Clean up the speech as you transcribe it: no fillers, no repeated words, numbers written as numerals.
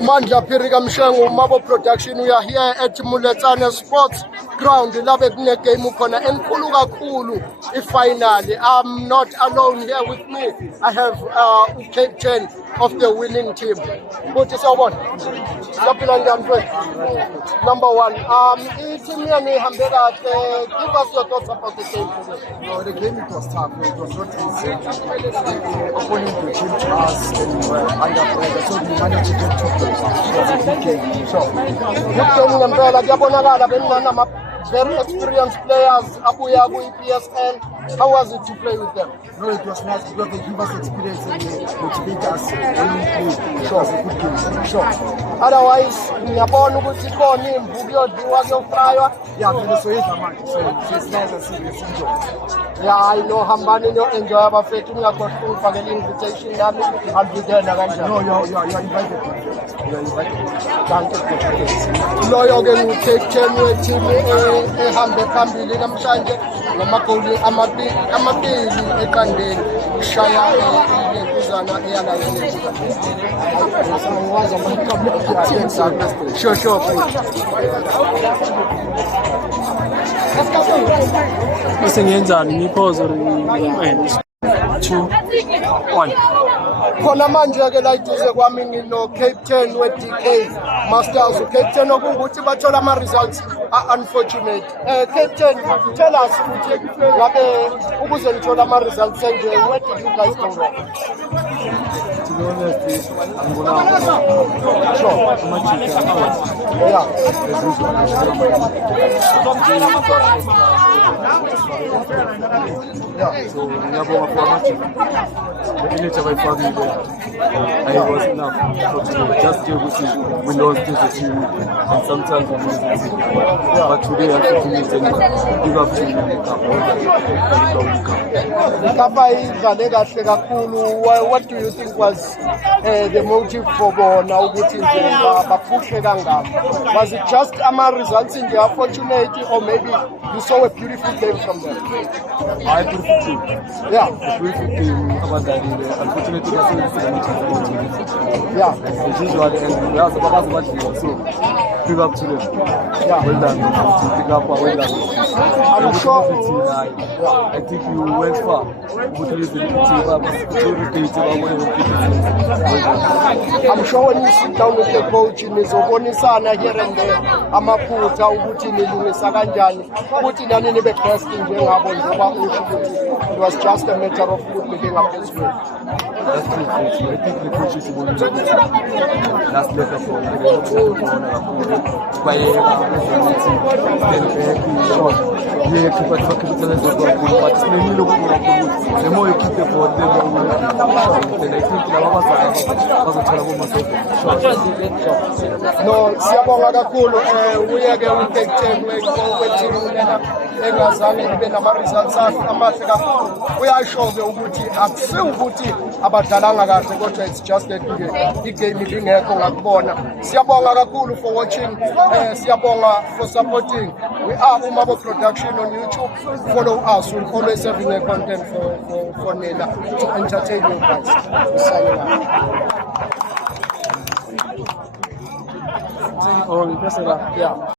Mandla Phirika Mshengu, Mabo Production. We are here at Muletsane Sports Ground. Labe kune game khona enkulu kakhulu ifinally. I'm not alone here with me. I have captain of the winning team. But it's our one. Number one. Team Hambera, give us your thoughts about the game. No, the game it was tough. It was not easy. The opponent came to us and we were under pressure, so we managed to get 2 goals. It was a big game. Sure. Very experienced players, Abuya, PSL. How was it to play with them? No, it was nice because they give us experience and they motivate us when we play. It was a good game. Sure. Otherwise, ngiyabona ukuthi khona imvuku yodliwa kuyofraywa. Yeah, vele soyedla manje. So it's nice and serious. Enjoy. Yeah, I know hambani no enjoy abafethu ngiyakhohlwa ukufakela invitation yami. I'll be there kanjani. No, you're invited. You're invited. Thank you. Loyo ke ngu-captain weteam ehambe phambili namhlanje ngamagoli amabili eqandeni ushaya ilenkuzana eyalayileyo. Sure. Bese ngiyenzani ngiphoze 2-1. Khona manje ke la iduze kwami ngino captain we-DK Masters, captain okungukuthi bathola ama-results unfortunate. Captain, tell us ukuthi ngabe ukuze nithola ama-results enje, where did you guys go wrong? To be honest, I'm gonna sure. Yeah. Yeah, so ngiyabonga for much. The energy of my family, I was enough. So just we lost as a team, and sometimes we lose as a team. But today I have to finish and give up to What do you think was the motive for bona ukuthi nje bapushe kangaka? Was it just results in the fortunate, or maybe you saw a beautiful game from them? I beautiful team. Yeah. A beautiful team. Unfortunately, yeah. As usual, we have so much so big up to them. Yeah. Well done. Big up, well done. I'm sure. I think you went far. I'm sure when you sit down with the coach nizobonisana here and there amaphutha ukuthi nilungisa kanjani ukuthi nani nibe best njengabo njengoba usho ukuthi it was just a matter of looking up this way. That's true. I think the coach is going to last letter for the more you keep the ball, the more then I think no, siyabonga kakhulu uyeke ucaptain weteam lena engazange ibe nama-results amahle kakhulu. Uyasho-ke ukuthi akusiwukuthi abadlalanga kahle kodwa it's just that i-game ibingekho ngakubona. Siyabonga kakhulu for watching, siyabonga for supporting. We are Umabo Production on YouTube. Follow us. We're always having a content for Nela to entertain you guys. Signing out. Oh, yeah.